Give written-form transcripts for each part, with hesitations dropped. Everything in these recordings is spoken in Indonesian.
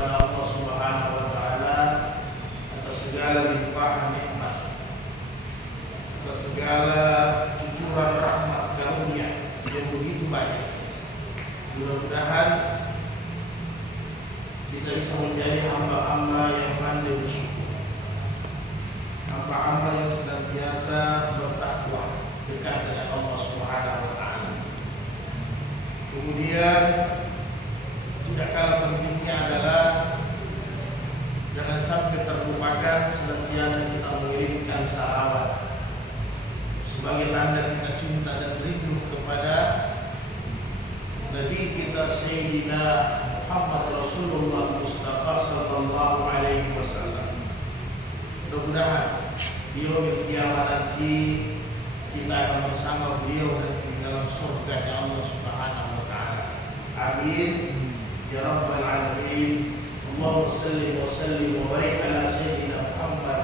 kepada Allah Subhanahu wa taala atas segala limpahan nikmat, atas segala cucuran rahmat karunia yang begitu banyak. Mudah-mudahan kita bisa menjadi hamba-hamba yang pandai bersyukur, hamba-hamba yang senantiasa bertakwa dekat dengan Allah Subhanahu wa taala. Kemudian tidak kalah pentingnya adalah jangan sampai terlupakan senantiasa kita mengirimkan salawat sebagai tanda kita cinta dan rindu kepada Nabi kita Sayyidina Muhammad Rasulullah Mustafa sallallahu alaihi wasallam. Mudah-mudahan di yaumil qiyamah nanti kita akan bersama beliau di dalam surga Allah Subhanahu wa taala. Amin ya rabbal alamin. Allahumma shalli wa sallim wa barik ala sayyidina Muhammad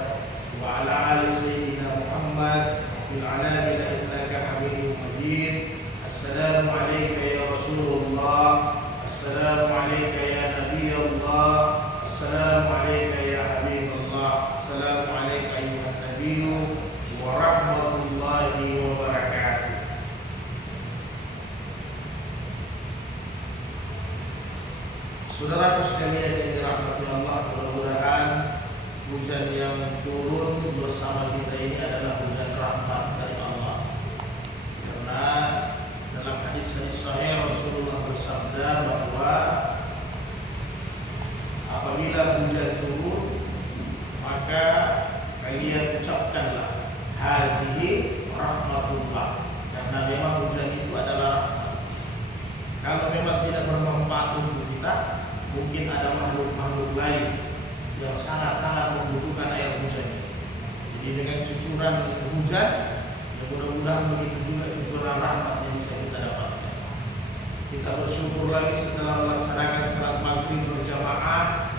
wa ala ali sayyidina Muhammad fil alamin innaka Hamidum Majid. Assalamu alayka ya Rasulullah, assalamu alayka ya Nabi Allah, assalamu alayka ya Habibullah, assalamu alayka ayyuhan nabiyyu wa rahmatullahi wa barakatuh. Saudaraku sekalian yang dirahmati Allah, mudah-mudahan hujan yang turun bersama kita ini adalah hujan rahmat dari Allah. Karena dalam hadis-hadis sahih Rasulullah bersabda bahwa apabila hujan turun maka kalian ucapkanlah hazihi rahmatullah, karena memang hujan itu adalah rahmat. Kalau memang tidak bermanfaat untuk kita, mungkin ada makhluk-makhluk lain yang sangat-sangat membutuhkan air hujan. Jadi dengan cucuran hujan, ya mudah-mudahan begitu juga cucuran rahmat yang bisa kita dapatkan. Kita bersyukur lagi setelah melaksanakan salat maghrib berjamaah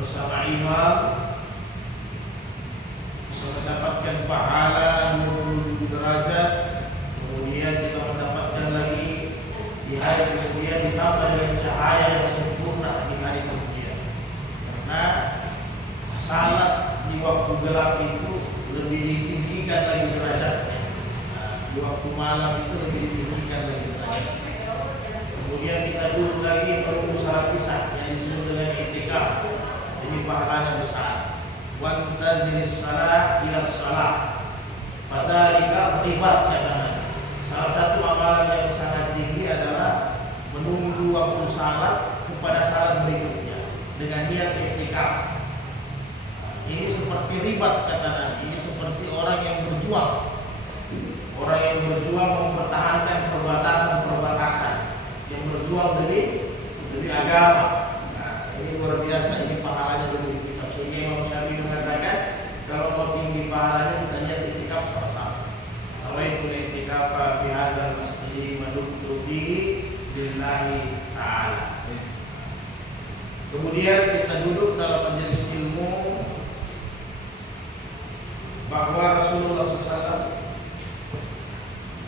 bersama imam, kita mendapatkan pahala 20 derajat. Kemudian kita mendapatkan lagi di hari kemudian ditambah dengan cahaya yang sempurna di hari kemudian. Karena salat di waktu gelap itu lebih ditinggikan lagi derajatnya. Di waktu malam itu lebih ditinggikan lagi derajatnya. Kemudian kita duduk lagi menunggu salat isya yang disebut dengan i'tikaf. Ini pahalanya besar. Wantazilis salah ila salah. Fadzalika ribat katanya. Salah satu amalan yang sangat tinggi adalah menunggu waktu salat kepada salat berikutnya dengan niat i'tikaf. Ini seperti ribat kata Nabi, ini seperti orang yang berjuang. Orang yang berjuang mempertahankan perbatasan-perbatasan, yang berjuang demi agama. Nah, ini luar biasa, ini pahalanya lebih iktikaf. Sehingga Imam Syafi'i mengatakan kalau mau tinggi pahalanya kita lihat iktikaf sama-sama. Nawaitul i'tikafa fi hadzal masjid maduktu fihi lillahi ta'ala. Kemudian kita duduk dalam majelis ilmu bahwa Rasulullah SAW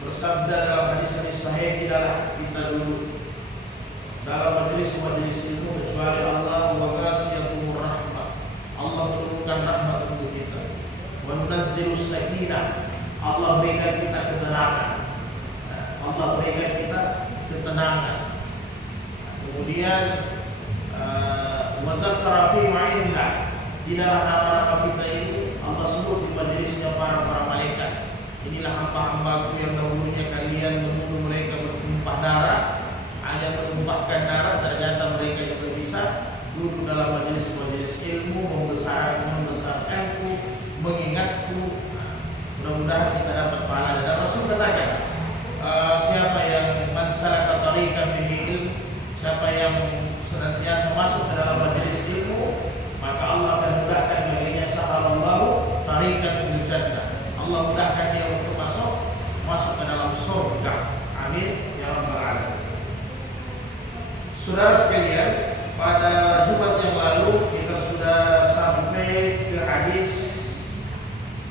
bersabda dalam hadis-hadis sahih, tidaklah kita duduk dalam majelis ilmu kecuali Allah wa ghasiyatumur rahmah. Allah menurunkan rahmat untuk kita. Wa nunazzilus sakinah. Allah berikan kita ketenangan. Allah berikan kita ketenangan. Kemudian wa dzakara fi ma'inillah. Di dalam nama-nama kita ini Allah sebut di majelisnya para malaikat. Inilah hamba-hambaku yang dahulunya kalian menuduh mereka bertumpah darah, hanya menumpahkan darah, ternyata mereka juga bisa duduk dalam majelis-majelis ilmu, membesarkanku, mengingatku. Mudah-mudahan kita dapat pahala. Dan Rasul katakan, siapa yang man salaka tariqan bihi ilm, siapa yang senantiasa masuk ke dalam majelis ilmu, maka Allah akan mudahkan baginya sahalallahu tariqan fil jannah. Allah mudahkan dia untuk masuk ke dalam surga. Amin ya rabbal alamin. Saudara sekalian, pada Jumat yang lalu kita sudah sampai ke hadis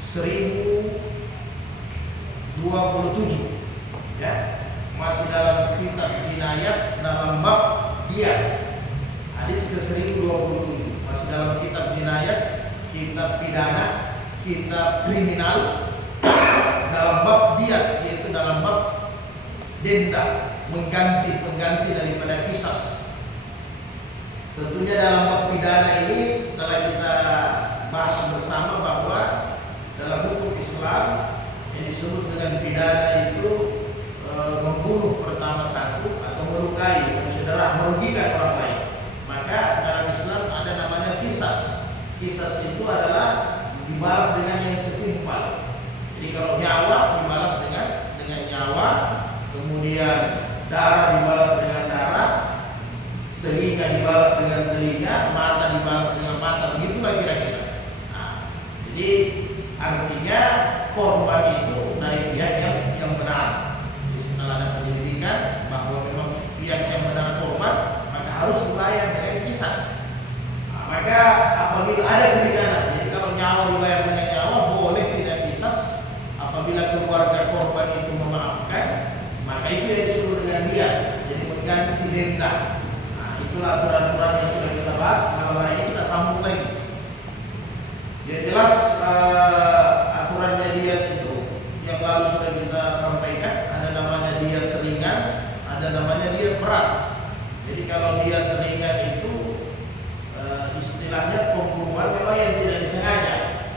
1027, ya, dalam kitab jinayat dalam bab dia. Hadis ke-1027 denda, mengganti daripada kisas. Tentunya dalam bab pidana ini telah kita bahas bersama bahwa dalam hukum Islam yang disebut dengan pidana itu membunuh pertama satu atau melukai, mencederai, merugikan orang lain. Maka dalam Islam ada namanya kisas. Kisas itu adalah dibalas dengan yang setimpal. Jadi kalau nyawa dibalas dengan nyawa, kemudian darah dibalas dengan darah, telinga dibalas dengan telinga, mata dibalas dengan mata, begitulah kira-kira. Nah, jadi artinya korban itu dari pihak yang benar. Jadi setelah ada penyelidikan bahwa memang pihak yang benar korban, maka harus dibayar dengan kisas. Nah, maka apabila ada keringanan, jadi kalau nyawa dibayar dengan nyawa boleh tidak kisas. Apabila keluarga korban itu memaafkan, maka itu yang disebut dengan dia, jadi mengganti denda. Nah, itulah aturan-aturan yang sudah kita bahas. Malam hari ini kita sambung lagi. Yang jelas aturannya dia itu yang lalu sudah kita sampaikan, ada namanya dia ringan, ada namanya dia berat. Jadi kalau dia ringan itu istilahnya pembunuhan memang yang tidak disengaja.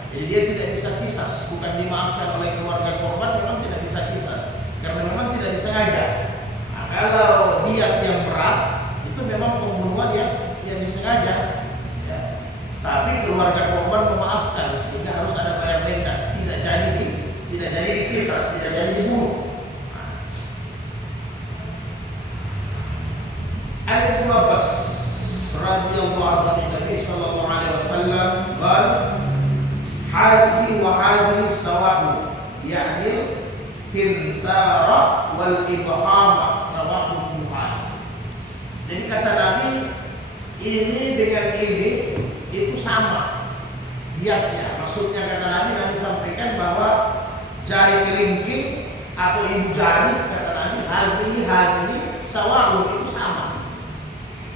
Jadi dia tidak bisa kisas, bukan dimaafkan oleh keluarga korban, memang tidak bisa kisas karena memang tidak disengaja. Nah, kalau dia yang berat itu memang pembunuhan yang disengaja, ya. Tapi keluarga korban memaafkan sehingga harus ada bayar denda, tidak jadi dikisas, tidak jadi dibunuh. An Ibnu Abbas radhiyallahu anhu Nabi sallallahu alaihi wasallam qala hadhi wa hadhi sawa'u ya'ni hinsara wal ibhama rawahu Bukhari. Jadi kata Nabi, ini dengan ini itu sama diatnya. Maksudnya kata Nabi sampaikan bahwa jari kelingking atau ibu jari, kata Nabi hazi sawa'u itu sama.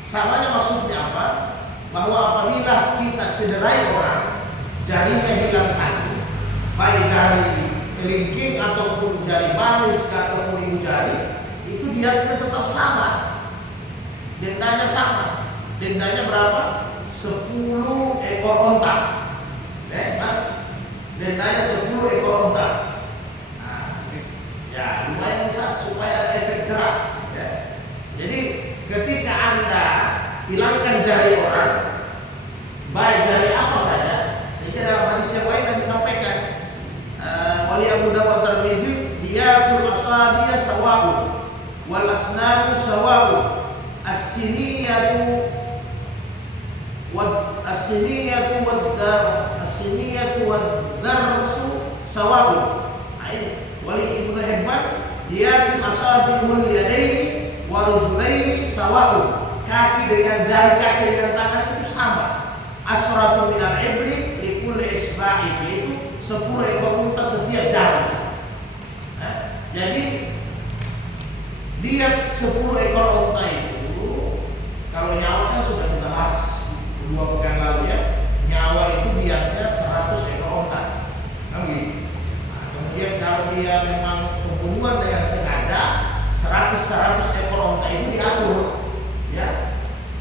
Samanya maksudnya apa? Bahwa apabila kita cederai orang, jarinya hilang satu, baik jari kelingking ataupun jari manis ataupun ibu jari, itu diatnya tetap sama, dendanya sama. Dendanya berapa? 10 ekor onta. Mas, dendanya 10 ekor onta. Nah, ya lumayan besar supaya ada efek jerak. Ya. Jadi ketika Anda hilangkan jari orang, baik jari apa saja, sehingga dalam hadis yang lain yang disampaikan oleh Abu Dawud Tirmizi, diyatul asabiya sawa'u wal asnanu sawa'u as-siniyatu wad darsu sawa'u. Wali Ibnu Hibban, diyatul asabiyul yadaini wa rujulaini sawa'u. Kaki dengan jari, kaki dengan tangan itu sama. Asratu minal ibli likulli isba'i, itu 10 ekor unta setiap jari. Nah, jadi dia 10 ekor unta itu, kalau nyawa kan sudah kita bahas 2 pekan lalu ya. Nyawa itu diatnya 100 ekor unta. Nah, kemudian kalau dia memang pembunuhan dengan sengaja, 100 ekor unta itu diatur. Ya,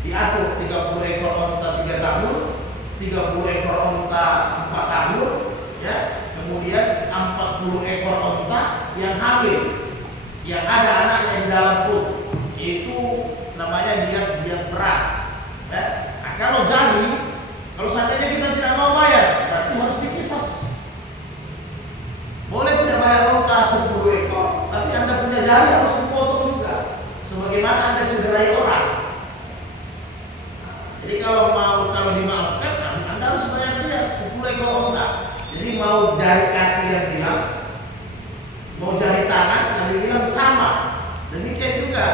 diatur 30 ekor onta 3 tahun, 30 ekor onta 4 tahun, ya. Kemudian 40 ekor onta yang hamil, yang ada anaknya di dalam perut, itu namanya dia berat. Ya. Nah, kalau jari, kalau seandainya kita tidak mau bayar, berarti harus dikisas. Boleh tidak bayar onta 10 ekor, tapi Anda punya jari harus dipotong juga, sebagaimana Anda cederai orang. Jadi kalau dimaafkan, Anda harus bayar dia 10 ekor onta. Jadi mau jari kaki yang hilang, mau jari tangan, Nabi bilang sama. Demikian juga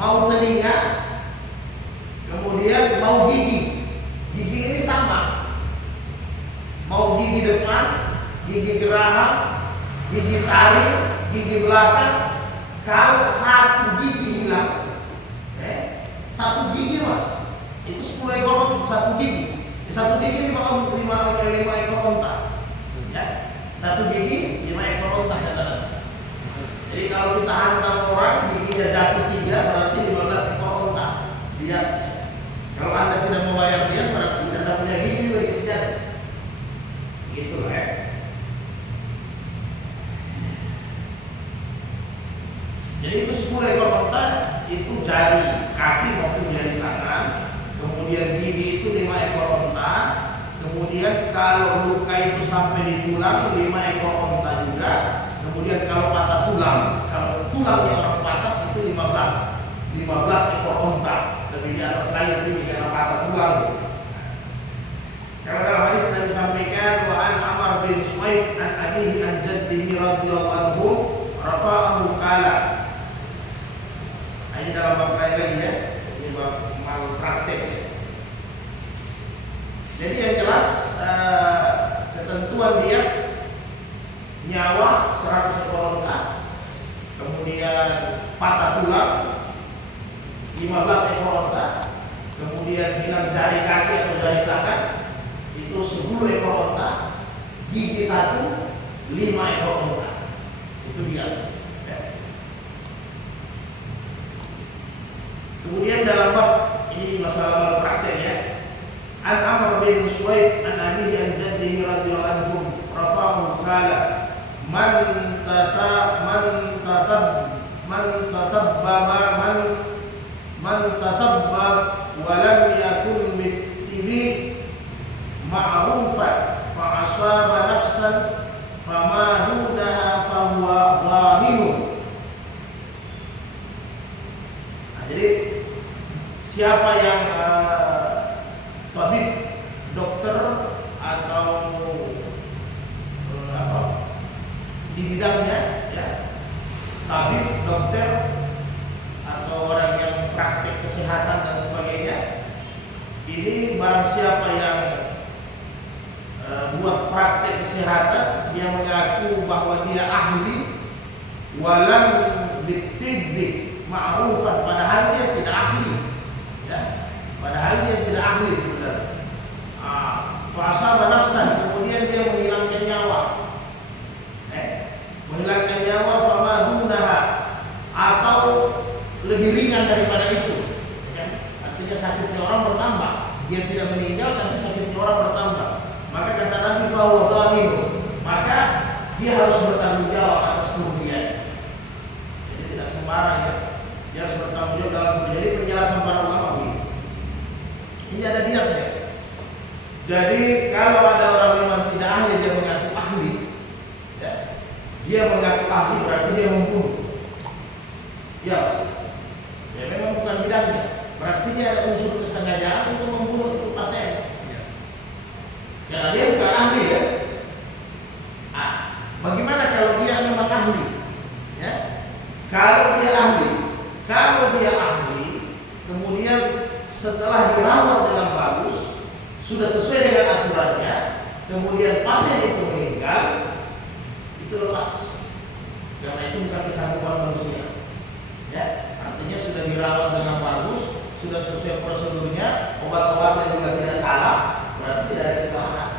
mau telinga, kemudian mau gigi. Gigi ini sama. Mau gigi depan, gigi geraham, gigi taring, gigi belakang. Kalau satu gigi hilang, satu gigi mas, itu 10 ekor satu gigi. Satu gigi 5 ekor onta. Ya. Satu gigi 5 ekor onta. Jadi kalau kita hantam orang, jatuh 3 berarti 15 ekor unta. Lihat. Kalau Anda tidak membayar dia berarti Anda punya gigi bagi sejadah. Gitu ya. Jadi itu 10 ekor unta itu jari kaki maupun jari tangan. Kemudian gigi itu 5 ekor unta. Kemudian kalau luka itu sampai di tulang 5 ekor unta juga. Kemudian kalau patah tulang, kalau tulangnya orang patah itu 15 ekor unta. Lebih di atas lagi sedikit karena patah tulang. Kalau dalam hadis Nabi sampaikan wa an Amr bin Suwaid an abihi an jaddihi radhiyallahu anhu rafa'ahu qala. Ini dalam bab lain lagi ya. Ini bab malpraktek ya. Jadi yang jelas ketentuan dia nyawa 100 ekor unta, kemudian patah tulang 15 ekor unta, kemudian hilang jari kaki atau jari tangan itu 10 ekor unta, gigi 1, 5 ekor unta. Itu dia. Ya. Kemudian dalam bab ini masalah praktek ya. An Amr bin Suwaid an abihi an jaddihi radhiyallahu anhu rafa'ahu qala man tatabbab wa lam yakun mittibi ma'rufan fa asaba nafsan fama dunaha fa huwa dhaminun. Jadi siapa yang tabib, dokter atau di bidangnya ya, tabib, dokter atau orang yang praktek kesehatan dan sebagainya, ini barang siapa yang buat praktek kesehatan dia mengaku bahwa dia ahli walam bitibbi ma'rufan, padahal dia tidak ahli ya, padahal dia tidak ahli sebenarnya. Fa'asaba nafsan, kemudian dia menghilangkan nyawa. Menghilangkan nyawa fama dunaha, atau lebih ringan daripada itu. Artinya sakitnya orang bertambah. Dia tidak meninggal tapi sakitnya orang bertambah. Maka kata Nabi fahuwa dhaminun, maka dia harus bertanggung jawab atas kerugian. Jadi tidak sembarang ya. Dia harus bertanggung jawab dalam kerugian. Jadi penjelasan para ulama ini ada diatnya. Jadi kalau ada orang memang tidak ahli dia mengaku ahli, ya, dia mengaku ahli berarti dia membunuh. Ya, ya memang bukan bidangnya. Berarti dia ada unsur kesengajaan untuk membunuh itu pasien. Ya. Karena dia bukan ahli ya. Bagaimana kalau dia memang ahli? Ya, kalau dia ahli, kemudian setelah dirawat dengan bagus, sudah sesuai dengan aturannya, kemudian pasien itu meninggal, itu lepas. Karena itu bukan kesanggupan manusia. Ya, artinya sudah dirawat dengan bagus, sudah sesuai prosedurnya, obat-obatnya juga tidak salah, berarti tidak ada kesalahan.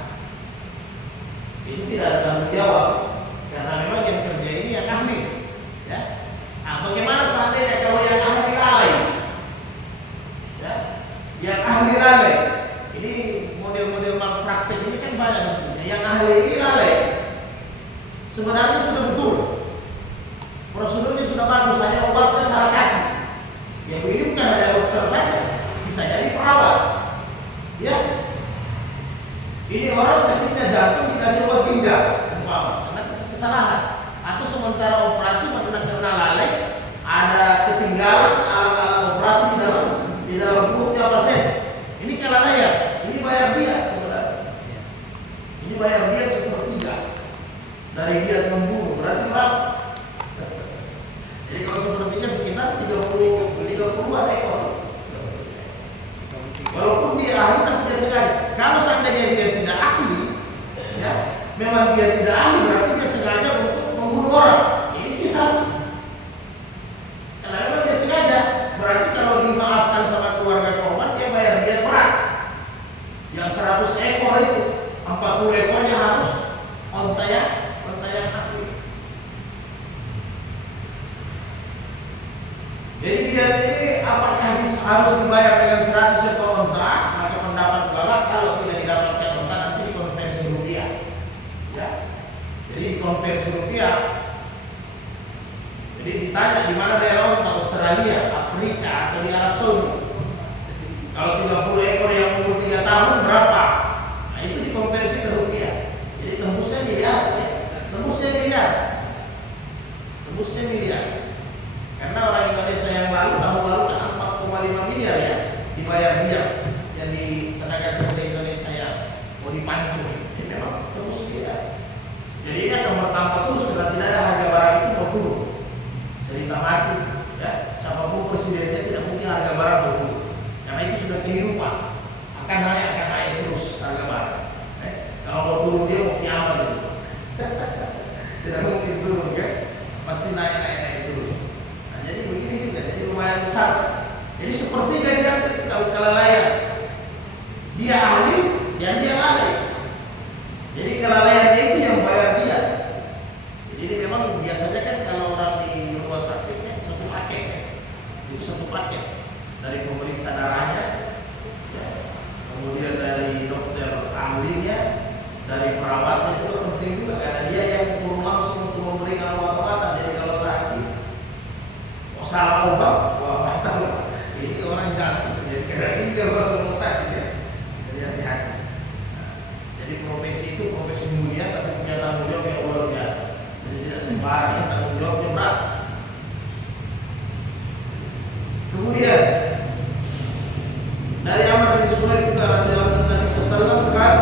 Itu tidak ada tanggung jawab, karena memang yang kerja ini yang ahli. Ya, bagaimana seandainya kalau yang ahli lalai? Ya, yang ahli lalai. Ini model-model malpraktek ini kan banyak bentuknya. Yang ahli ini lalai. Sebenarnya sudah betul. Prosedurnya sudah bagus, hanya obatnya salah kasih. Ya ini bukan hanya dokter saja, bisa jadi perawat. Ya. Ini orang sakitnya jantung dikasih obat ginjal, karena kesalahan. Atau sementara operasi karena lalai, ada ketinggalan alat-alat operasi di dalam perutnya pasien. Ini kelalaian, ini bayar dia sebenarnya. Ini bayar dia 1/3 dari dia membunuh, berarti berapa? Jadi kalau 1/3 sekitar 30-an ekor. Walaupun dia ahli tapi dia sengaja. Kalau seandainya dia tidak ahli, ya, memang dia tidak ahli berarti dia sengaja untuk membunuh orang. Ini kisah. Karena memang dia sengaja, berarti kalau dimaafkan sama keluarga korban dia bayar dia berat. Yang 100 ekor itu 40 ekornya harus onta yang ahli. 30 ekor yang umur 3 tahun berapa? Nah, itu dikonversi ke rupiah. Jadi tembusnya miliar, ya. Tembusnya miliar. Tembusnya miliar. Karena orang Indonesia yang lalu, tahun lalu kan 4,5 miliar ya dibayar dia yang di tenaga kerja Indonesia yang mau dipancung. Ini memang tembus miliar. Jadi ini akan bertambah terus karena tidak ada harga barang itu mau turun. Cerita mati, ya. Siapapun presidennya tidak mungkin harga barang mau turun. Karena itu sudah kehidupan. Akan naik terus harga barang. Kalau mau turun dia mau kiamat itu. Tidak mungkin turun kan? Pasti naik terus. Nah, jadi begini juga, jadi lumayan besar. Jadi sepertiga dia kalau kelalaian. Dia ahli, dan dia lalai. Jadi kelalaiannya itu yang bayar dia. Jadi memang biasanya kan kalau orang di rumah sakit kan satu paket kan? Itu satu paket dari pemeriksa darahnya, ya. Kemudian dari dokter ahlinya, dari perawatnya itu penting juga karena dia yang turun langsung untuk memberikan obat-obatan. Jadi kalau sakit, salah obat, wah fatal. Ini orang jatuh. Jadi karena ini kalau semua sakit ya, jadi hati-hati. Jadi profesi itu profesi mulia tapi punya tanggung jawab yang luar biasa. Jadi tidak sembarangan, tanggung jawabnya berat. Kemudian dari Amr bin Sulaim kita adalah Nabi sallallahu kan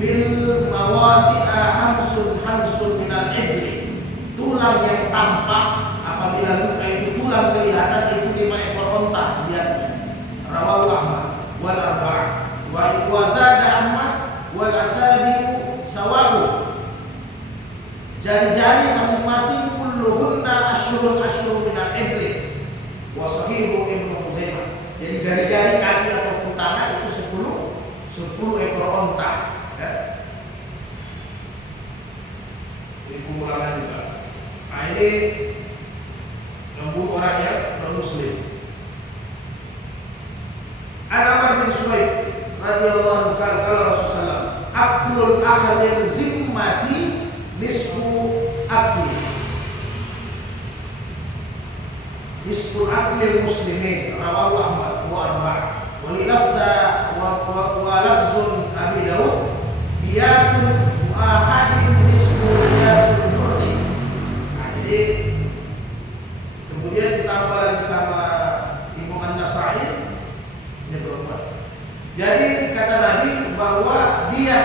fil mawadi'a hamsun minal ibli, tulang yang tampak apabila luka itu tulang kelihatan itu 5 ekor onta lihatnya. Rawahu Ahmad wal arba'ah wa zada Ahmad wal asabi'u sawahu. Jari-jari masing-masing kulluhunna asyurun minal ibli. Wa sahihu Ibnu Huzaimah. Jadi jari-jari kaki ataupun tangan itu 10 ekor onta, ya. Ini pengulangan juga. Nah, ini membunuh orang yang non-muslim. Amr bin Sulaim radhiyallahu anhu kala Rasulullah aqlul ahadil zimmati nisfu akli. Nisfu aklil muslimin rawahu Ahmad wa arba'ah. Wa li lafza wa lafzun Abi Daud biyatun ahadin nisfu biyatun hurri. Nah, jadi kemudian ditambah lagi sama Imam An-Nasa'i ini berubah. Jadi kata Nabi bahwa dia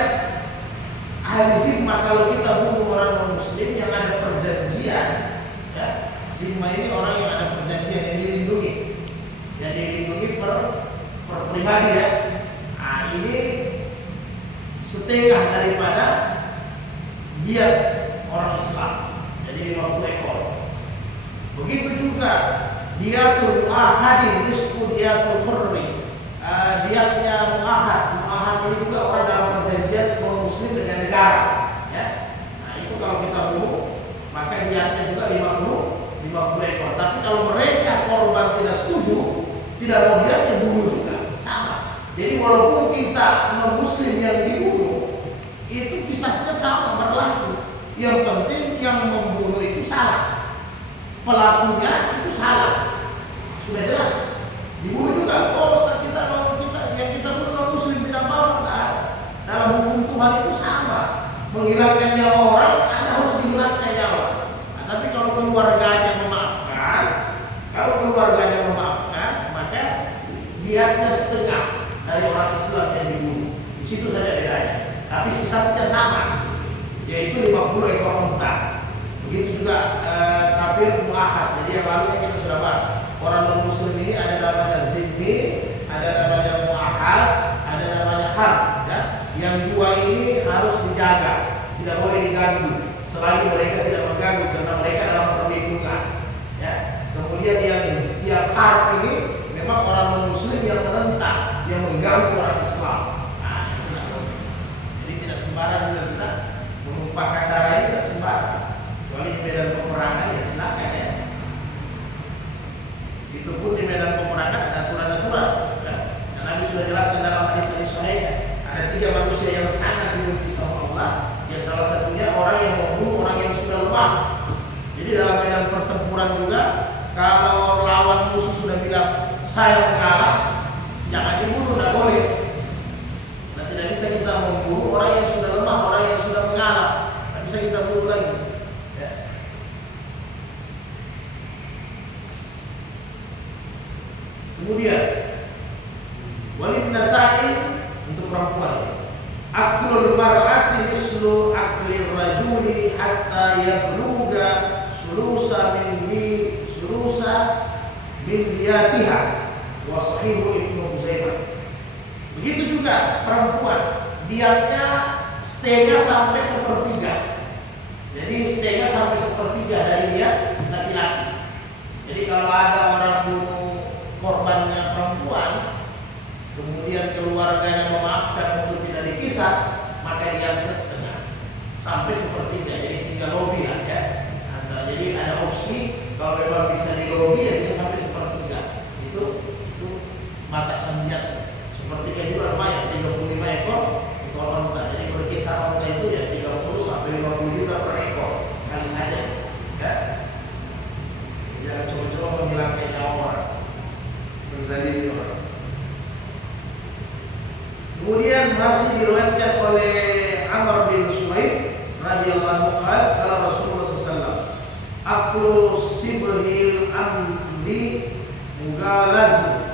ahli zimmah kalau kita bunuh orang non-muslim yang ada perjanjian, ya, zimmah ini orang yang ada perjanjian yang dilindungi, per pribadi ya. Nah, ini setengah daripada dia orang Islam, jadi 50 ekor. Begitu juga diatul ahadin nisfu diatul hurri. Diatnya muahad ini juga orang dalam perjanjian kaum muslim dengan negara, ya. Nah, itu kalau kita bunuh maka diatnya juga 50 ekor. Tapi kalau mereka korban tidak setuju, tidak mau diatnya, bunuh juga sama. Jadi walaupun kita non muslim yang dibunuh itu kisahnya sama berlaku. Yang penting yang membunuh itu salah, pelakunya itu salah, sudah jelas. Dibunuh juga, kita bunuh non muslim tidak mau, dalam hukum Tuhan itu sama. Menghilangkan nyawa orang, Anda harus menghilangkan nyawa. Nah, tapi kalau keluarganya memaafkan, maka diatnya setengah dari orang Islam yang dibunuh. Di situ saja bedanya. Tapi kisahnya sama, yaitu 50 ekor unta. Begitu juga kafir muahad. Jadi yang lalu kita sudah bahas. Orang non muslim ini ada namanya zimmi, ada namanya muahad, ada namanya harb, ya. Yang dua ini harus dijaga, tidak boleh diganggu. Selagi mereka tidak mengganggu karena mereka dalam perlindungan, ya. Kemudian yang harb ini memang orang non muslim yang menentang, yang mengganggu orang Islam. Nah, itu tidak boleh. Jadi tidak sembarang juga kita menumpahkan darah ini, tidak sembarang. Kecuali di medan peperangan ya silakan, ya. Itu pun di medan peperangan ada aturan-aturan, ya. Dan Nabi sudah jelaskan dalam hadis sahih, ada 3 manusia yang sangat dibenci sama Allah. Ya salah satunya orang yang membunuh orang yang sudah lemah. Jadi dalam medan pertempuran juga, kalau lawan musuh sudah bilang saya mengalah, Walin Nasa'i untuk perempuan. Aklul mar'ati mislu aklir rajuli hatta yabluga sulusa min liyatiha wa sahihu Ibnu Huzaimah. Begitu juga perempuan, diamnya setengah sampai sepertiga. Jadi setengah sampai sepertiga dari dia laki-laki. Jadi kalau ada orang bunuh korbannya perempuan, kemudian keluarganya memaafkan untuk tidak dikisas, maka diamnya setengah sampai sepertiga. Jadi tinggal lobby lah ya. Jadi ada opsi kalau memang bisa di lobby ya bisa sampai sepertiga. Itu batasan dia. Sepertiga juga lumayan, 35 ekor unta. Jadi berkisar unta itu ya 30 sampai 50 juta per ekor kali saja. Ya. Jangan coba-coba menghilangkan nyawa orang, menzalimi orang. Kemudian masih diriwayatkan oleh Amr bin Suhaib radhiyallahu anhu kala Rasulullah SAW, aklu sibhil amdi mughalaz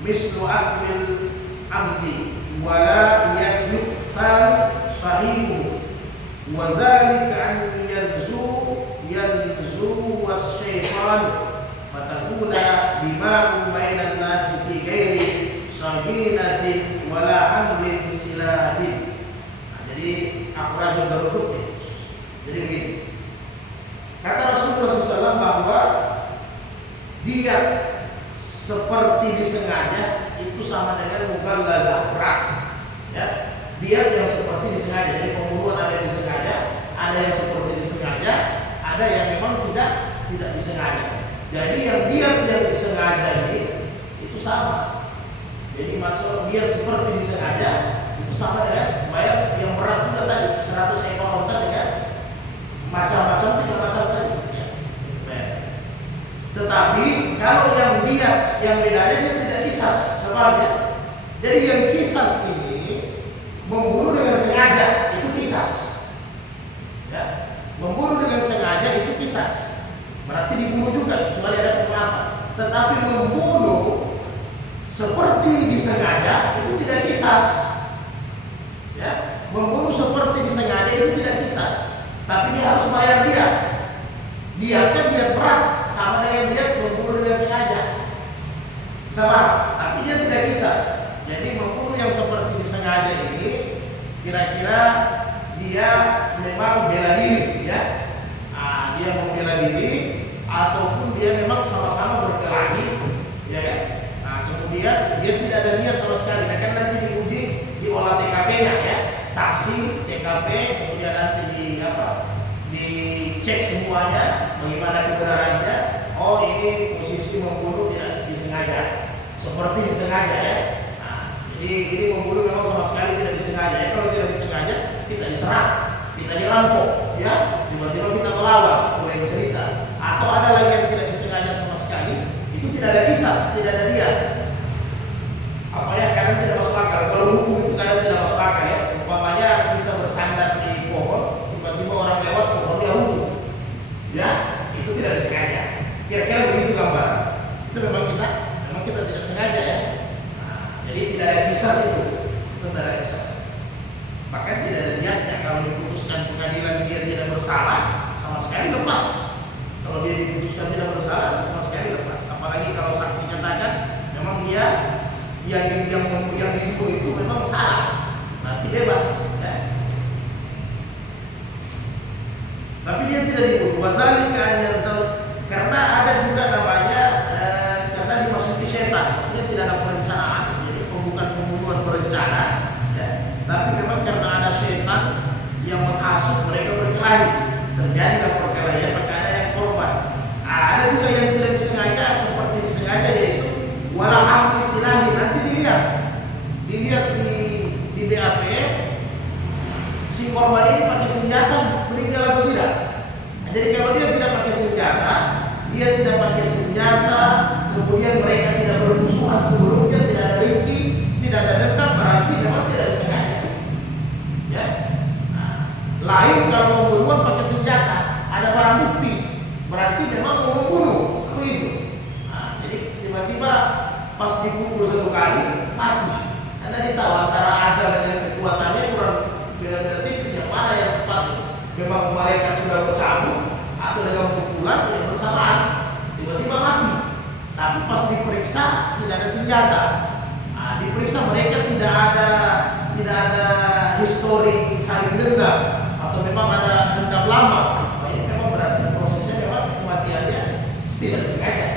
mislu akmil amdi wala yaqtal sahihu wa zalika an yanzu wasyaitan fatakuna bima bainan nasi fi ghairi sahinatin wala hamlin silahin. Jadi akhrajul Darqutni. Jadi begini, kata Rasulullah SAW bahwa dia seperti disengaja itu sama dengan mughalazah, berat. Ya, dia yang seperti disengaja. Jadi pembunuhan ada yang disengaja, ada yang seperti disengaja, ada yang memang tidak disengaja. Jadi yang disengaja ini itu sama. Jadi maksud dia seperti disengaja itu sama dengan bayar yang berat juga tadi 100 ekor unta dengan macam-macam 3 macam tadi. Ya. Tetapi kalau yang bedanya dia tidak kisas sebabnya. Jadi yang kisas ini membunuh dengan sengaja itu kisas. Ya. Membunuh dengan sengaja itu kisas. Berarti dibunuh juga kecuali ada pemaafan. Tetapi membunuh seperti disengaja itu tidak kisas. Ya, membunuh seperti disengaja itu tidak kisas. Tapi dia harus bayar dia. Dianya dia berat sama dengan dia membunuh dengan sengaja. Sama, tapi dia tidak kisas. Jadi membunuh yang seperti disengaja ini kira-kira dia memang bela diri, ya. Dia membela diri ataupun dia memang sama-sama berkelahi, ya kan? Kemudian dia tidak ada niat sama sekali. Kan nanti diuji di olah TKP-nya, ya, saksi TKP, kemudian nanti dicek semuanya bagaimana kebenarannya. Oh, ini posisi membunuh tidak disengaja, seperti disengaja, ya. Jadi ini membunuh memang sama sekali tidak disengaja. Ya, kalau tidak disengaja kita diserang, kita dirampok, ya, tiba-tiba kita melawan, mulai cerita. Atau ada lagi yang tidak disengaja sama sekali, itu tidak ada kisas, tidak ada dia. Apa ya, kadang tidak masuk akal. Kalau hukum itu kadang tidak masuk akal, ya. Umpamanya kita bersandar di pohon, tiba-tiba orang lewat, pohonnya runtuh, ya, itu tidak disengaja. Kira-kira begitu gambar. Itu memang kita tidak sengaja, ya. Jadi tidak ada kisas itu tidak ada kisas. Bahkan tidak ada niatnya. Kalau diputuskan pengadilan dia tidak bersalah, sama sekali lepas. Kalau dia diputuskan tidak bersalah, sama sekali lepas. Apalagi kalau saksi nyatakan memang dia yang disuruh itu memang salah, nanti bebas, ya. Tapi dia tidak dibunuh. Wazalika karena ada juga namanya karena dimasuki setan. Maksudnya tidak ada perencanaan. Jadi bukan pembunuhan berencana, ya. Tapi memang karena ada setan yang menghasut mereka berkelahi, terjadilah perkelahian, maka ada yang korban. Ada juga yang tidak disengaja, seperti disengaja, yaitu wala hamli silahi. Nanti dilihat di BAP si korban ini pakai senjata meninggal atau tidak. Jadi kalau dia tidak pakai senjata, kemudian mereka tidak bermusuhan sebelumnya, tidak ada dengki, tidak ada dendam, berarti memang tidak disengaja. Ya. Lain kalau pembunuhan pakai senjata, ada barang bukti, berarti memang mau membunuh, begitu. Jadi tiba-tiba pas dibunuh dipukul 1 kali mati. Karena dia tahu antara ajal dengan kekuatannya kurang beda-beda tipis, yang mana yang tepat. Memang mereka sudah bercabut atau dengan pukulan yang bersamaan tiba-tiba mati. Tapi pas diperiksa tidak ada senjata. Nah, diperiksa mereka tidak ada histori saling dendam atau memang ada dendam lama. Nah, ini memang berarti prosesnya memang kematiannya tidak disengaja.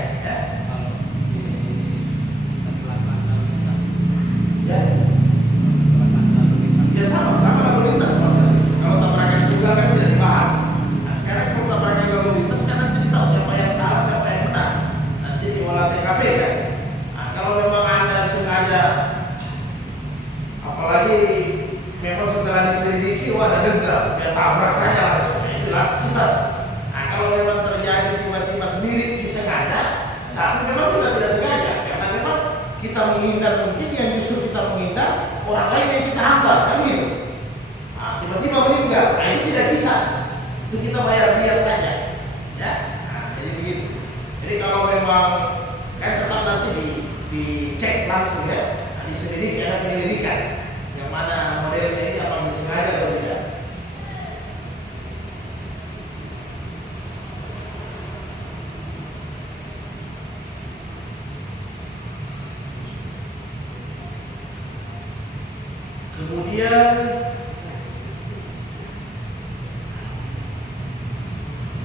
Ya sama lalu lintas maksudnya. Kalau tabrakan tunggal kan tidak dibahas. Nah sekarang kalau tabrakan lalu lintas kan nanti tahu siapa yang salah, siapa yang benar. Nanti diolah TKP kan. Nah kalau memang Anda sengaja, apalagi memang setelah diselidiki, ada dendam, ya tabrak saja langsung. Itu jelas kisah. Nah kalau memang terjadi tiba-tiba sendiri disengaja, tapi memang kita tidak sengaja, karena memang kita menghindar, mungkin yang justru kita menghindar orang lain yang kita hambar, kan gitu. Nah, tiba-tiba meninggal, nah itu tidak kisah, itu kita bayar diat saja, ya. Nah, jadi begitu. Jadi kalau memang kan tetap nanti dicek langsung ya, nah, diselidiki, ada penyelidikan, yang mana modelnya ini apa disengaja atau tidak. Kemudian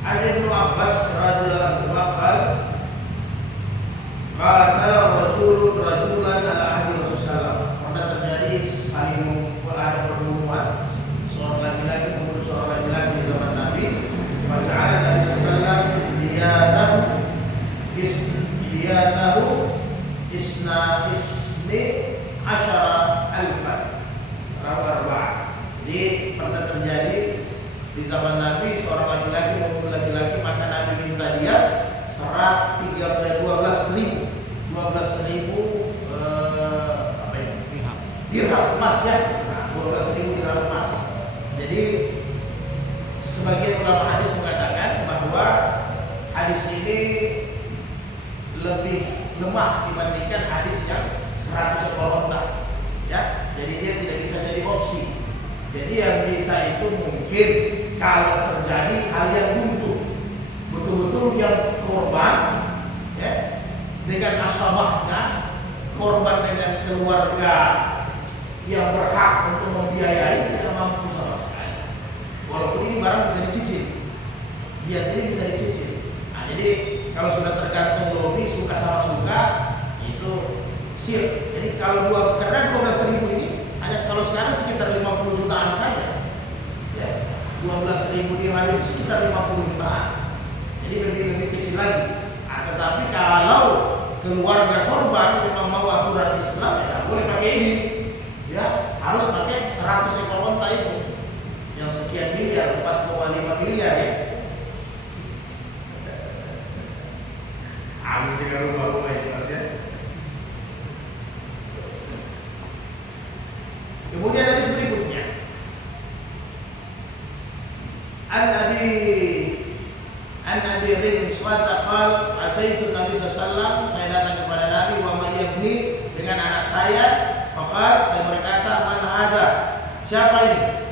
ada Ibnu Abbas radhiyallahu anhu qala rajulun rajulan ala ahdi Rasulullah. Pernah terjadi saling ada perburuan, seorang laki-laki membunuh seorang laki-laki di zaman Nabi. Faja'ala Nabi sallallahu diyatahu isni asyara alfan. Jadi pernah terjadi di zaman Nabi, seorang laki-laki membunuh laki-laki, maka Nabi minta dia serat 12.000 dirham emas ya. Nah, 12.000 dirham emas. Jadi sebagian ulama hadis mengatakan bahwa hadis ini lebih lemah dibandingkan hadis yang 100 ekor onta. Ya, jadi dia tidak bisa jadi opsi. Jadi yang bisa itu mungkin kalau terjadi hal yang buntu, betul-betul yang korban, ya, dengan asabahnya, korban dengan keluarga yang berhak untuk membiayai tidak mampu sama sekali. Walaupun ini barang bisa dicicil, dia ini bisa dicicil. Nah, jadi kalau sudah tergantung lobby suka sama suka itu sir. Jadi kalau karena 12.000 ini hanya kalau sekarang sekitar 50 jutaan saja, ya, 12.000 dirham itu sekitar 50 jutaan. Jadi lebih kecil lagi. Nah, tetapi kalau keluarga korban memang mau aturan Islam, ya tidak boleh pakai ini, ya harus pakai 100 ekor onta itu, yang sekian miliar, 4,5 miliar ya. Habis dengan rumah-rumah itu mas ya. Kemudian hadis berikutnya, An Abi bin Suwata qala ataitu Nabi sallallahu, saya datang kepada Nabi wa ma yabni, dengan anak saya. Faqal, saya berkata, man hada, siapa ini?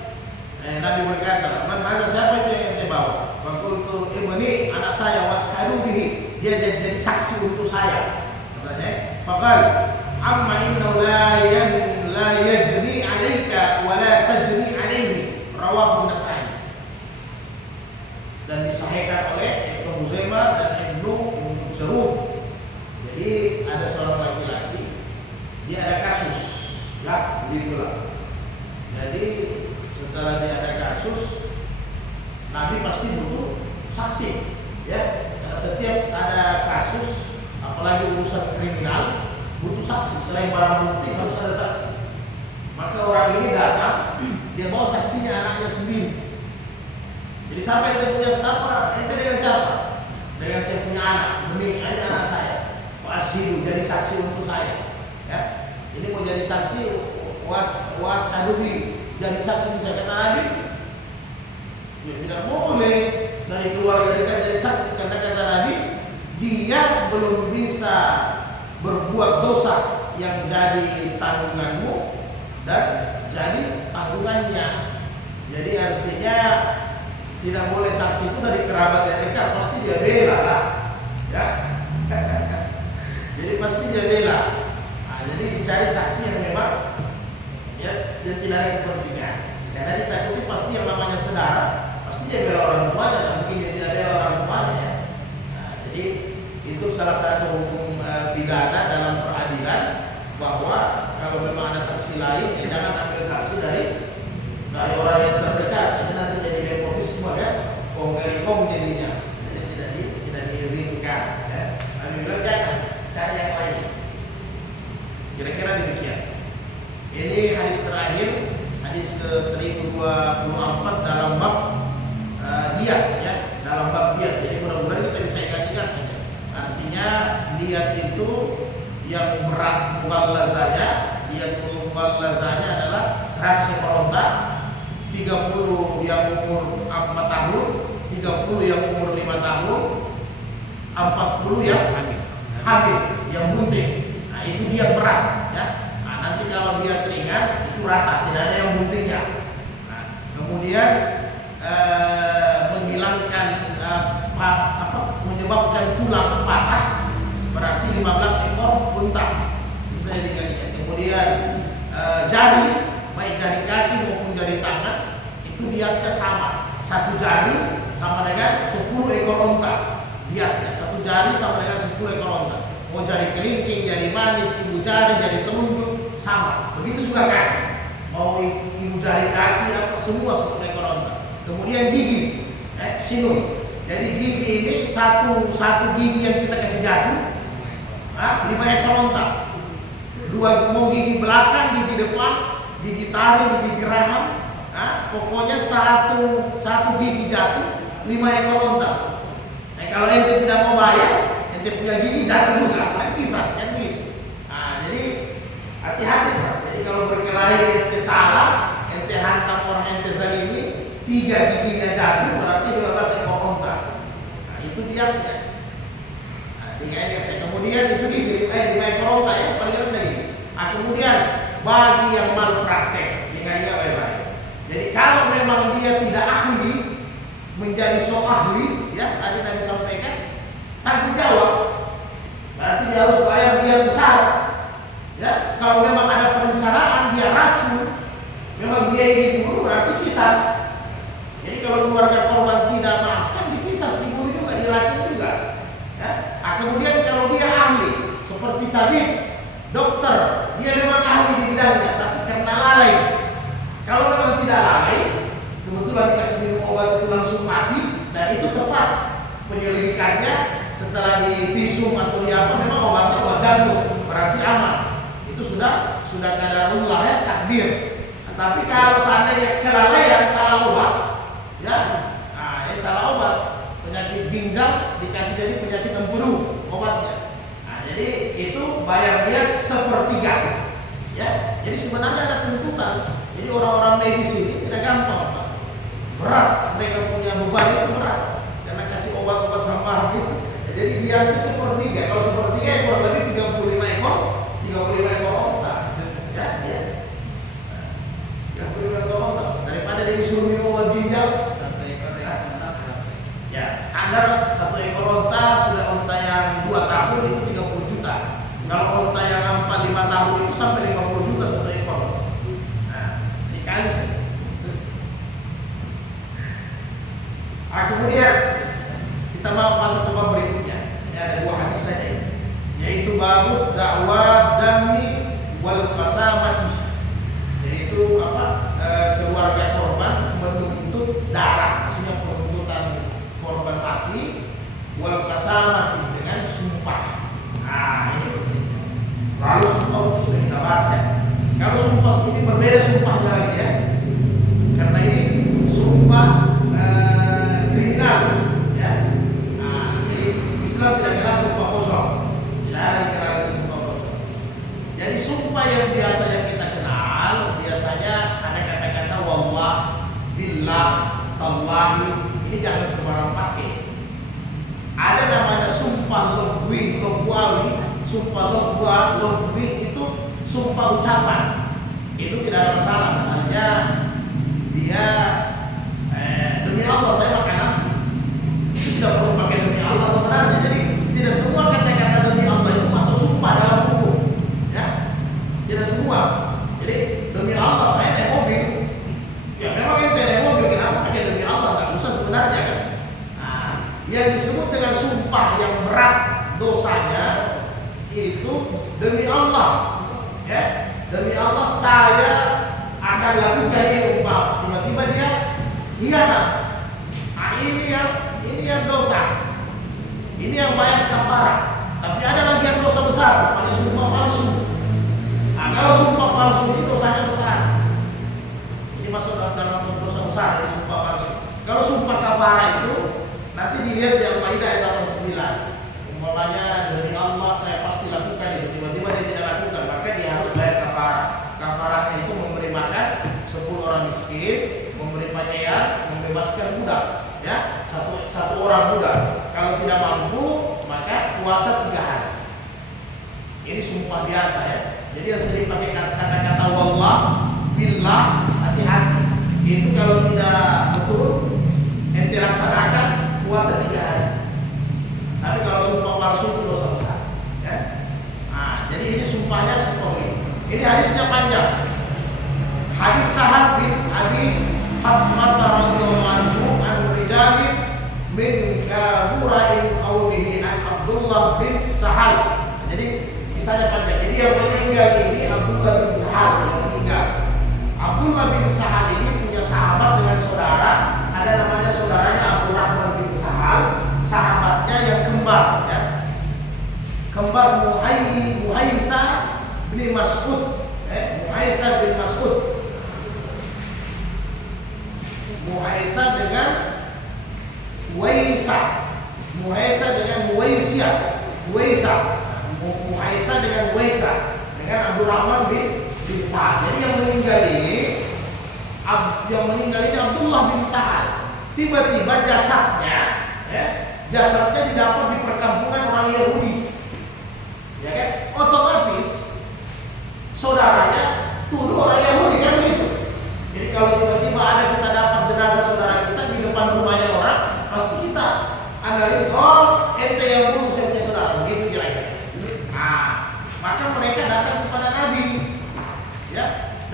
Nabi berkata, man hada, siapa itu yang saya bawa? Faqultu ibni, anak saya, washhadu bihi, dia jadi saksi untuk saya. Katanya, faqal amma innahu la yajri 'alaika wa la tajri 'alaihi, rawahu Nasai. Dan disahihkan oleh Ibnu Huzaimah dan Ibnu Jarud. Jadi ada seorang laki-laki, dia ada kasus, ya begitulah. Jadi setelah dia ada kasus, Nabi pasti butuh saksi, ya. Karena setiap ada kasus, apalagi urusan kriminal, butuh saksi. Selain barang bukti harus ada saksi. Maka orang ini datang, dia bawa saksinya anaknya sendiri. Jadi sampai dia punya siapa? Itu dengan siapa? Dengan saya punya anak, demi ada anak saya. Fasidu, jadi saksi untuk saya. Ya, ini mau jadi saksi, was adubi, jadi saksi untuk saya. Kata Nabi, ya tidak boleh dari keluarga dekat jadi saksi, karena kata Nabi, dia belum bisa berbuat dosa yang jadi tanggunganmu dan jadi tanggungannya. Jadi artinya tidak boleh saksi itu dari kerabat yang dekat, pasti dia bela lah, ya. Jadi pasti dia bela. Nah, jadi dicari saksi yang memang ya dan tidak ada kepentingan. Karena ditakuti pasti yang namanya saudara, pasti dia bela orang tuanya, dan mungkin dia tidak bela orang tuanya. Ya. Nah, jadi itu salah satu hukum pidana dalam peradilan, bahwa kalau memang ada saksi lain, ya jangan ambil saksi dari orang yang terdekat. Ini nanti jadi nepotisme ya, kongkali-kong jadinya. Jadi tidak diizinkan. Ya. Kami bilang jangan cari yang lain. Kira-kira demikian. Ini hadis terakhir, hadis ke 1024 dalam bab diat ya, dalam bab diat. Jadi mudah-mudahan kita bisa ingat-ingat saja. Artinya diat itu yang berat mughalazahnya, diat mughalazahnya adalah 100 ekor unta, 30 yang umur 4 tahun, 30 yang umur 5 tahun, 40 yang hamil, yang bunting. Nah, itu dia berat ya. Nah, nanti kalau dia ringan itu rata, tidak ada yang buntingnya. Nah, kemudian menghilangkan menyebabkan tulang patah, berarti 15 ekor unta. Misalnya dikalikan. Kemudian jari, baik jari kaki maupun jari tangan, itu diatnya sama. Satu jari sama dengan 10 ekor unta. Diatnya satu jari sama dengan 10 ekor unta. Mau jari kelingking, jari manis, ibu jari, jari telunjuk, sama. Begitu juga kaki. Mau ibu jari kaki, apa semua 10 ekor unta. Kemudian gigi, sinun. Jadi gigi ini satu gigi yang kita kasih jatuh, 5 ekor unta. Dua, mau gigi belakang, gigi depan, gigi taring, gigi geraham, pokoknya satu gigi jatuh, 5 ekor unta. Nah, kalau ente tidak mau bayar, ente punya gigi jatuh juga, kan kisah kan gitu. Nah, jadi hati-hati Pak. Jadi kalau berkelahi ente salah, ente hantam orang ente zalimi, 3 giginya jatuh, berarti 12 ekor unta. Nah, itu diatnya. Kemudian itu gigi 5 ekor unta ya, paling rendah ini. Nah, kemudian bagi yang malpraktek, ingat baik-baik. Jadi kalau memang dia tidak ahli, menjadi ahli, ya tadi sampaikan, tanggung jawab. Berarti dia harus bayar dia besar. Ya, kalau memang ada perencanaan dia racun, memang dia ingin bunuh, berarti kisas. Jadi kalau keluarga korban tidak maafkan, dipisas, dibunuh juga, diracun juga. Ya. Nah, kemudian kalau dia ahli, seperti tabib, dokter, dia memang ahli di bidangnya, tapi karena lalai. Kalau memang tidak lalai, kebetulan dikasih minum obat itu langsung mati, dan itu tepat penyelidikannya setelah di visum atau di apa, memang obatnya obat jantung, berarti aman. Itu sudah qadarullah ya, takdir. Nah, tapi kalau seandainya kelalaian salah obat, ya, nah ini salah obat, penyakit ginjal dikasih jadi penyakit empedu obatnya. Nah, jadi itu bayar dia 1/3. Ya, jadi sebenarnya ada tuntutan. Jadi orang-orang medis ini tidak gampang, Pak. Berat, mereka punya beban itu berat karena kasih obat-obat sampah gitu. Jadi dia itu 1/3. Kalau 1/3 kurang lebih 35 ekor onta. Ya, ya. 35 ekor onta. Daripada dia disuruh minum obat ginjal, ya, standar 1 ekor onta sudah onta yang 2 tahun itu 30 juta. Kalau onta yang 4-5 tahun itu sampai 50 juta 1 ekor. Nah, dikali saja. Kemudian kita mau masuk ke bab berikutnya. Ini ada 2 hadis saja ini, yaitu bab dakwah dami wal qasamati, yaitu keluarga korban menuntut darah, maksudnya penuntutan korban mati, wal qasamati dengan sumpah. Nah, ini penting. Lalu sumpah itu sudah kita bahas ya. Kalau sumpah ini berbeda sumpahnya lagi ya, karena ini sumpah kriminal ya. Nah, jadi Islam tidak kenal sumpah kosong, tidak dikenal sumpah kosong. Jadi sumpah yang biasa yang kita kenal biasanya ada kata-kata wallah, billah, tallahi. Ini jangan sembarang pakai. Ada namanya sumpah logwi, logwawi. Sumpah logwi itu sumpah ucapan itu tidak ada masalah. Misalnya dia demi Allah saya makan nasi, itu tidak perlu pakai demi Allah sebenarnya. Jadi tidak semua kata-kata demi Allah itu masuk sumpah dalam hukum, ya. Tidak semua. Jadi demi Allah saya naik mobil, ya memang itu naik mobil, kenapa pakai demi Allah? Nggak usah sebenarnya kan. Nah, yang disebut dengan sumpah yang berat dosanya itu demi Allah, ya. Demi Allah saya akan lakukan ini, umpama tiba-tiba dia hianat. Nah, ini yang dosa. Ini yang bayar kafarah. Tapi ada lagi yang dosa besar, pada sumpah palsu. Nah, kalau sumpah palsu ini dosanya besar. Ini masuk dalam dosa besar, ini sumpah palsu. Kalau sumpah kafarah itu nanti dilihat yang Maidah ayat 89. Umpamanya demi Allah saya pasti lakukan itu, tiba-tiba dia tidak lakukan, maka dia harus bayar kafarah. Kafarahnya itu memberi makan 10 orang miskin, memberi pakaian, membebaskan budak, ya, satu orang budak. Kalau tidak mampu maka puasa 3 hari. Ini sumpah biasa, ya. Jadi yang sering pakai kata-kata wallah, billah, hati-hati. Itu kalau tidak betul ente laksanakan puasa 3 hari. Tapi kalau sumpah palsu itu dosa besar, ya. Nah, jadi ini sumpahnya seperti ini. Ini hadisnya panjang. Hadis Sahal bin Abi Hatmah radhiyallahu anhu an rijali min kaburain qaumihi an Abdullah bin Sahal. Jadi kisahnya panjang. Jadi yang meninggal ini Abdullah bin Sahal yang meninggal. Abdullah bin Sahal ini punya sahabat dengan saudara, ada namanya saudaranya Abdurrahman bin Sahal, sahabatnya yang kembar, ya. Kembar Muhaisa bin Mas'ud, Muhaisa bin Mas'ud. Muhaisa dengan Waisa, Muhaisa dengan Waisya, Waisa, Muhaisa dengan Waisa, dengan Abdurrahman bin Sa'ad. Jadi yang meninggal ini Abdullah bin Sa'ad. Tiba-tiba jasadnya, ya, jasadnya didapat di perkampungan orang Yahudi, ya kan? Otomatis saudaranya tuduh orang Yahudi, kan begitu. Jadi kalau tiba-tiba ada kita dapat jenazah saudara kita di depan rumahnya orang, pasti kita analis, oh ente yang bunuh saya punya saudara, begitu kira-kira. Nah, maka mereka datang kepada Nabi, ya,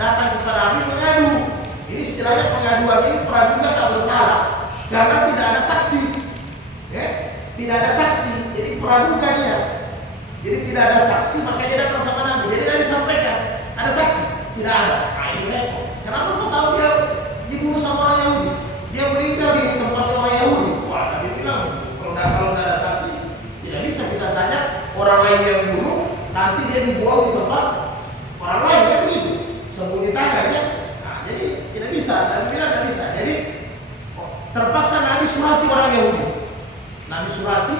datang kepada Nabi mengadu. Ini istilahnya pengaduan ini praduga tak bersalah karena tidak ada saksi, ya, tidak ada saksi. Jadi praduga dia, jadi tidak ada saksi, makanya datang sama Nabi. Jadi Nabi sampaikan ada saksi, tidak ada. Nah, ini repot. Kenapa kau tahu dia dibunuh sama orang Yahudi? Dia meninggal di tempat orang Yahudi. Wah, Nabi bilang kalau tidak ada saksi tidak bisa saja orang lain yang bunuh, nanti dia dibuang di tempat orang lain, kan begitu, sembunyi tangannya. Nah, jadi tidak bisa. Nabi bilang tidak bisa. Jadi terpaksa Nabi surati orang Yahudi. Nabi surati.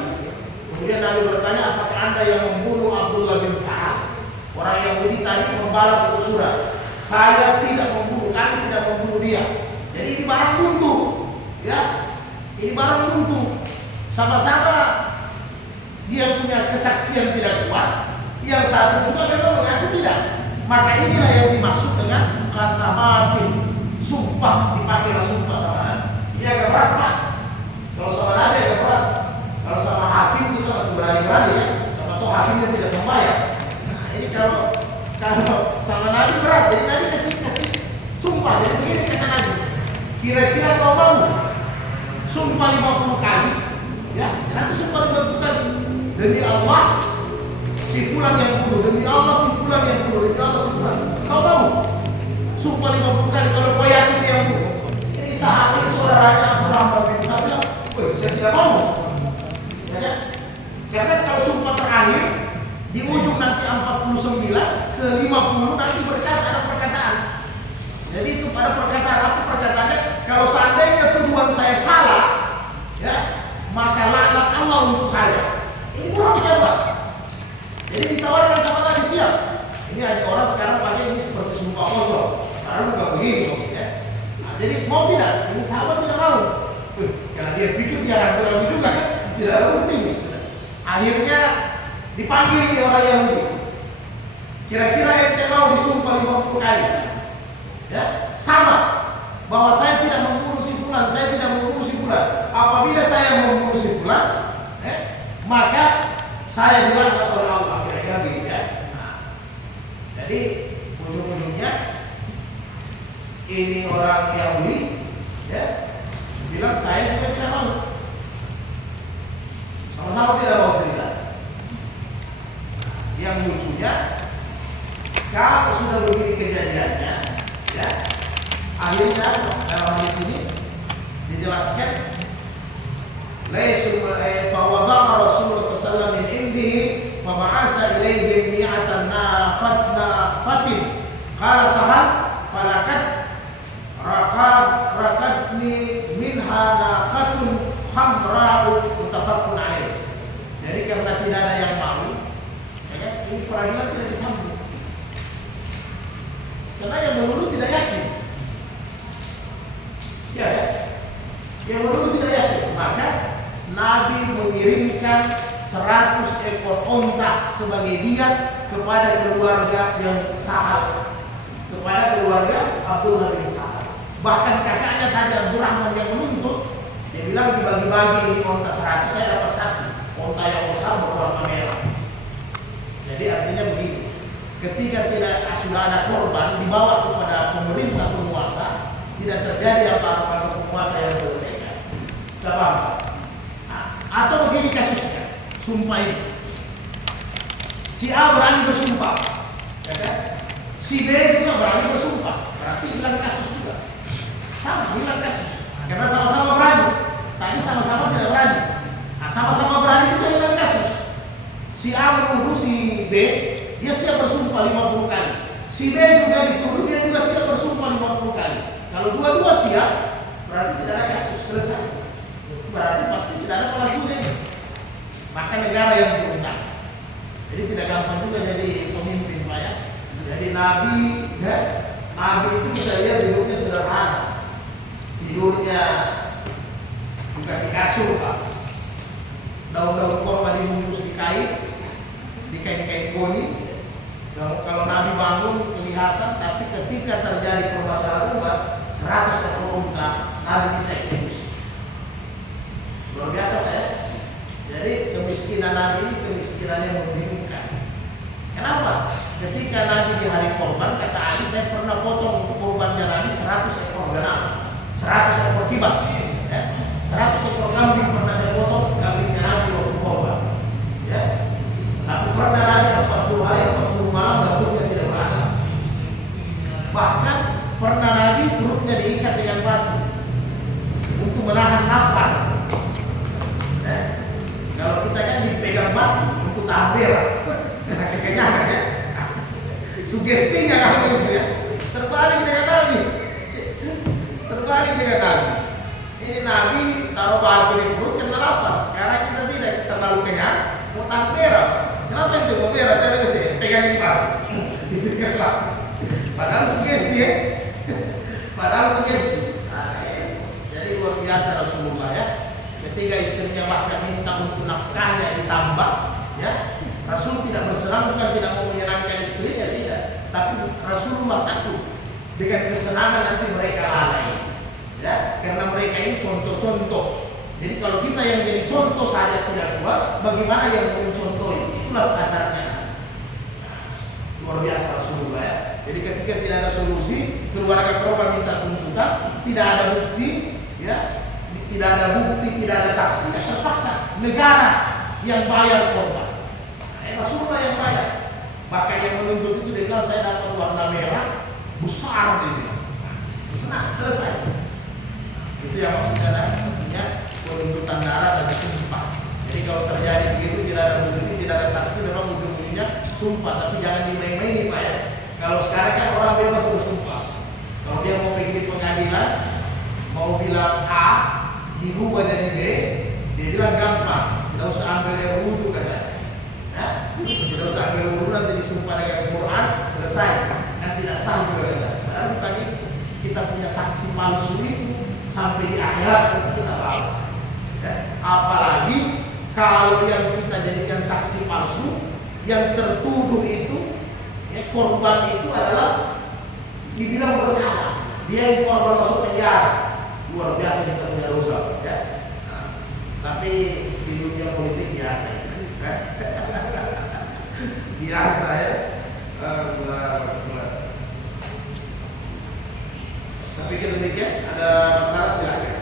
Kemudian Nabi bertanya, apakah anda yang membunuh Abdullah bin Sa'ad? Orang Yahudi tadi membalas itu surat. Saya tidak membunuh, kami tidak membunuh dia. Jadi ini barang buntu, ya. Ini barang buntu. Sama-sama dia punya kesaksian tidak kuat. Yang satu juga memang mengaku tidak. Maka inilah yang dimaksud dengan kasamatin, sumpah, dipakailah sumpah sama Nabi. Ini agak berat, Pak. Kalau sama Nabi agak berat. Kalau sama hakim kita masih berani-berani, ya. Sama tuh hakimnya tidak sembahyang. Nah, ini kalau sama Nabi berat. Jadi Nabi kasih sumpah. Jadi begini kata Nabi, kira-kira kau mau sumpah 50 kali, ya? Nabi sumpah 50 kali. Demi Allah si fulan yang bunuh, demi Allah si fulan yang bunuh, demi Allah si fulan. Kau mau sumpah 50 kali kalau kau yakin dia yang bunuh? Ini saat ini saudaranya Abdurrahman bin Sa'ad bilang, woi, saya tidak mau. Ya, karena kalau sumpah terakhir di ujung nanti 49 ke 50 nanti ada perkataan. Jadi itu pada perkataan apa perkataannya? Kalau seandainya tuduhan saya salah, ya, maka laknat Allah untuk saya. Ini kurang hebat. Jadi ditawarkan sama Nabi, siap. Ini hanya orang sekarang pakai ini seperti sumpah kosong. Sekarang juga begini maksudnya. Nah, jadi mau tidak? Ini sahabat tidak mau. Karena dia pikir dia ragu-ragu juga kan, tidak penting. Akhirnya dipanggil ini orang Yahudi. Kira-kira ente mau disumpah 50 kali? Ya, sama. Bahwa saya tidak membunuh si fulan, saya tidak membunuh si fulan. Apabila saya membunuh si fulan, maka saya dilaknat oleh Allah. Kira-kira begitu ya. Nah, jadi ujung-ujungnya ini orang Yahudi, ya, bilang saya juga tidak mau. Sama-sama tidak mau cerita. Yang lucunya, kalau sudah begini kejadiannya, ya, akhirnya dalam hadis ini dijelaskan, laisu fawada'a Rasulullah sallallahu alaihi wasallam min indihi wa ba'asa ilaihim mi'atan nafatin. Qala Sahal falakat rakadni minha naqatun hamra'u mutafaqun alaih. Jadi karena tidak ada yang mau, ya, ini peradilan tidak disambung. Karena yang menuduh tidak yakin. Ya, yang menuduh tidak yakin. Maka Nabi mengirimkan 100 ekor onta sebagai diat kepada keluarga yang Sahal, kepada keluarga Abdullah bin Sahal. Bahkan kakaknya tadi Abdurrahman yang menuntut, dia bilang dibagi-bagi ini onta 100, saya dapat 1 onta yang besar berwarna merah. Jadi artinya begini, ketika tidak sudah ada korban dibawa kepada pemerintah penguasa, tidak terjadi apa-apa penguasa yang selesaikan. Coba. Nah, atau begini kasusnya, sumpah ini. Si A berani bersumpah, ya kan? Si B juga berani bersumpah, berarti hilang kasus juga. Sama, hilang kasus. Karena sama-sama berani. Tadi sama-sama tidak berani. Nah, sama-sama berani juga hilang kasus. Si A menuduh si B, dia siap bersumpah 50 kali. Si B juga dituduh, dia juga siap bersumpah 50 kali. Kalau dua-dua siap, berarti tidak ada kasus, selesai. Berarti pasti tidak ada pelakunya. Maka negara yang berundang. Jadi tidak gampang juga jadi pemimpin, Pak ya. Jadi Nabi, ya, Nabi itu kita lihat hidupnya sederhana. Tidurnya bukan di kasur, Pak. Daun-daun korma dibungkus di kain koni. Kalau Nabi bangun kelihatan, tapi ketika terjadi permasalahan umat, 100 ekor unta, Nabi bisa eksekusi. Luar biasa, Pak ya. Jadi kemiskinan Nabi ini kemiskinan yang membingungkan. Kenapa? Ketika Nabi di hari korban, kata Ali, saya pernah potong korbannya Nabi 100 ekor ganam, 100 ekor kibas, ya. 100 ekor kambing pernah saya potong, kambingnya Nabi waktu korban, ya. Tapi pernah Nabi 40 hari, 40 malam dapurnya tidak berasa. Bahkan pernah Nabi perutnya diikat dengan batu untuk menahan lapar. Kalau kita kan dipegang batu untuk tahan berak, karena kekenyangan ya. Sugestinya kalau itu ya. Terbalik dengan Nabi. Terbalik dengan Nabi. Ini Nabi taruh batu di perut karena lapar. Sekarang kita tidak, terlalu kenyang, mau tahan berak. Kenapa itu mau berak? Tidak bisa pegang di batu. Dipegang batu. Padahal sugesti ya. Padahal sugesti. Nah, jadi luar biasa Rasulullah ya. Ketika istrinya bahkan minta untuk nafkahnya ditambah, ya, Rasul tidak bersenang, bukan tidak mau menyenangkan istrinya, tidak. Tapi Rasulullah takut dengan kesenangan nanti mereka lalai, ya, karena mereka ini contoh-contoh. Jadi kalau kita yang jadi contoh saja tidak kuat, bagaimana yang mencontohi? Itulah standarnya. Luar biasa Rasulullah ya. Jadi ketika tidak ada solusi, keluarga korban minta tuntutan, tidak ada bukti, ya. Tidak ada bukti, tidak ada saksi, terpaksa negara yang bayar korban. Rasulullah yang bayar. Bahkan yang menuntut itu dia bilang, saya dapat warna merah besar dia. Senang, selesai. Itu yang maksudnya penuntutan darah dan sumpah. Jadi kalau terjadi begitu, tidak ada bukti, tidak ada saksi, memang ujung-ujungnya sumpah. Tapi jangan dimain-main, Pak ya. Kalau sekarang kan orang bebas bersumpah. Kalau dia mau pergi di pengadilan, mau bilang A, dirubah jadi B, dia bilang gampang, tidak usah ambil air wudhu katanya, ya? Tidak usah ambil wudhu, nanti disumpah dengan Quran, selesai, kan tidak sah juga katanya. Padahal tadi kita punya saksi palsu itu sampai di akhirat kita tahu, ya? Apalagi kalau yang kita jadikan saksi palsu, yang tertuduh itu, ya, korban itu adalah dibilang bersalah. Dia yang korban masuk penjara. Luar biasa kita punya dosa, ya. Nah, tapi di dunia politik biasa itu, biasa ya. Saya pikir demikian. Ada masalah silakan.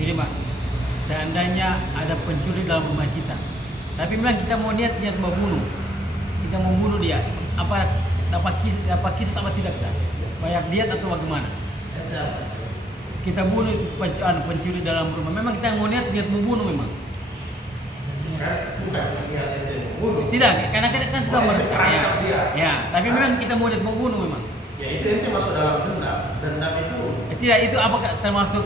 Ini Pak, seandainya ada pencuri dalam rumah kita, tapi memang kita mau niat membunuh, kita mau bunuh dia, apa dapat kisah apa tidak kita? Bayar diat atau bagaimana? Kita bunuh itu pencuri dalam rumah, memang kita mau niat membunuh memang. Bukan niat membunuh. Tidak, karena kita kan sudah meresahkan dia. Ya, tapi memang kita mau niat membunuh memang. Ya itu masuk dalam dendam. Dendam itu. Tidak, itu apa termasuk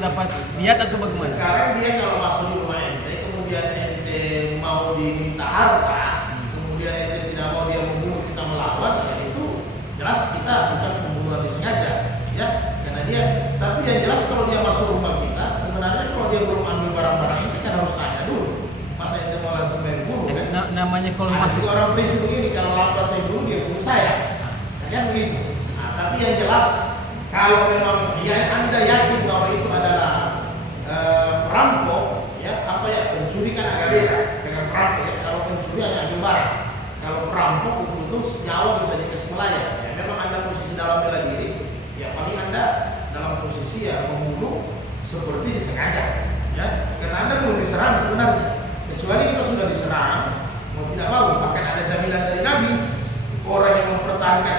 dapat diat atau bagaimana? Sekarang dia kalau masuk di rumah ente, kemudian ente mau diminta harta, kemudian ente tidak mau dia membunuh, kita melawan, ya itu jelas kita bukan pembunuhan disengaja, ya. Karena dia, tapi yang jelas kalau dia masuk rumah kita, sebenarnya kalau dia belum ambil barang-barang ini kan harus tanya dulu. Masa ente mau langsung main bunuh kan? Namanya kalau Ada masuk juga orang prinsip begini, kalau lambat saya bunuh dia bunuh saya, kan begitu. Nah, tapi yang jelas kalau memang ya Anda yakin bahwa itu adalah perampok, ya apa ya, pencuri kan agak beda dengan perampok ya. Kalau pencuri hanya ambil barang, kalau perampok itu nyawa bisa dikasih melayang. Ya, memang Anda posisi dalam bela diri, ya paling Anda dalam posisi ya membunuh seperti disengaja, ya karena Anda belum diserang sebenarnya. Kecuali kita sudah diserang, mau tidak mau, bahkan ada jaminan dari Nabi, orang yang mempertahankan